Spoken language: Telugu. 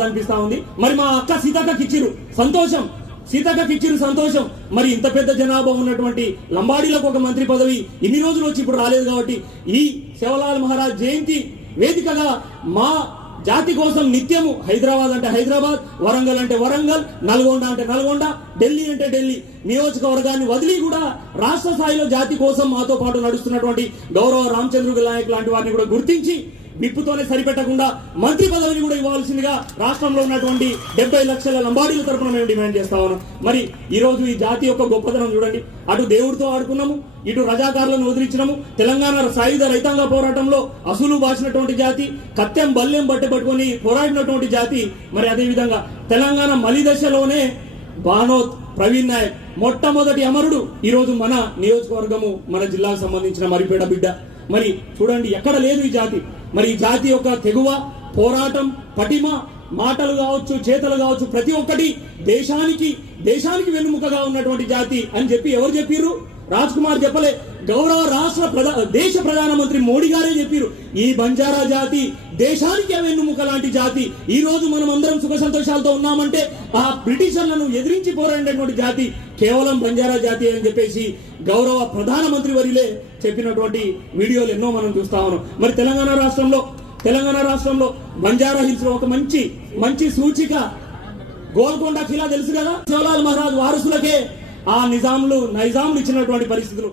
బాధ అనిపిస్తా ఉంది. మరి మా అక్క సీతక్కకి ఇచ్చిరు సంతోషం, సీతక్కకి ఇచ్చిరు సంతోషం. మరి ఇంత పెద్ద జనాభా ఉన్నటువంటి లంబాడీలకు ఒక మంత్రి పదవి ఇన్ని రోజులు వచ్చి ఇప్పుడు రాలేదు కాబట్టి ఈ సేవలాల్ మహారాజ్ జయంతి వేదికగా మా జాతి కోసం నిత్యము హైదరాబాద్ అంటే హైదరాబాద్, వరంగల్ అంటే వరంగల్, నల్గొండ అంటే నల్గొండ, ఢిల్లీ అంటే ఢిల్లీ నియోజకవర్గాన్ని వదిలి కూడా రాష్ట్ర స్థాయిలో జాతి కోసం మాతో పాటు నడుస్తున్నటువంటి గౌరవ రామచంద్ర నాయక్ లాంటి వారిని కూడా గుర్తించి విప్పుతోనే సరిపెట్టకుండా మంత్రి పదవిని కూడా ఇవ్వాల్సిందిగా రాష్ట్రంలో ఉన్నటువంటి 70 లక్షల లంబాడీల తరఫున మేము డిమాండ్ చేస్తా ఉన్నాం. మరి ఈ రోజు ఈ జాతి యొక్క గొప్పతనం చూడండి. అటు దేవుడితో ఆడుకున్నాము, ఇటు రజాకారులను వదిలించినాము. తెలంగాణ సాయుధ రైతాంగ పోరాటంలో అసలు బాసినటువంటి జాతి, కత్తెం బల్లెం పట్టుకొని పోరాడినటువంటి జాతి. మరి అదే విధంగా తెలంగాణ మలి దశలోనే బానోత్ ప్రవీణ్ నాయక్ మొట్టమొదటి అమరుడు ఈ రోజు మన నియోజకవర్గము, మన జిల్లాకు సంబంధించిన మరిపేట బిడ్డ. మరి చూడండి ఎక్కడ లేదు ఈ జాతి. మరి ఈ జాతి యొక్క తెగువ, పోరాటం, పటిమ, మాటలు కావచ్చు, చేతలు కావచ్చు, ప్రతి ఒక్కటి దేశానికి వెన్నుముకగా ఉన్నటువంటి జాతి అని చెప్పి ఎవరు చెప్పిర్రు? రాజ్ కుమార్ చెప్పలే, గౌరవ దేశ ప్రధానమంత్రి మోడీ గారే చెప్పారు. ఈ బంజారా జాతి దేశానికి వెన్నుముక లాంటి జాతి. ఈ రోజు మనం అందరం సుఖ సంతోషాలతో ఉన్నామంటే ఆ బ్రిటిషర్లను ఎదిరించి పోరాడినటువంటి జాతి కేవలం బంజారా జాతి అని చెప్పేసి గౌరవ ప్రధానమంత్రి వర్యులే చెప్పినటువంటి వీడియోలు ఎన్నో మనం చూస్తా ఉన్నాం. మరి తెలంగాణ రాష్ట్రంలో బంజారా హిల్స్ లో ఒక మంచి సూచిక గోల్కొండ ఖిలా తెలుసు కదా. సేవలాల్ మహారాజ్ వారసులకే ఆ నైజాములు ఇచ్చినటువంటి పరిస్థితులు.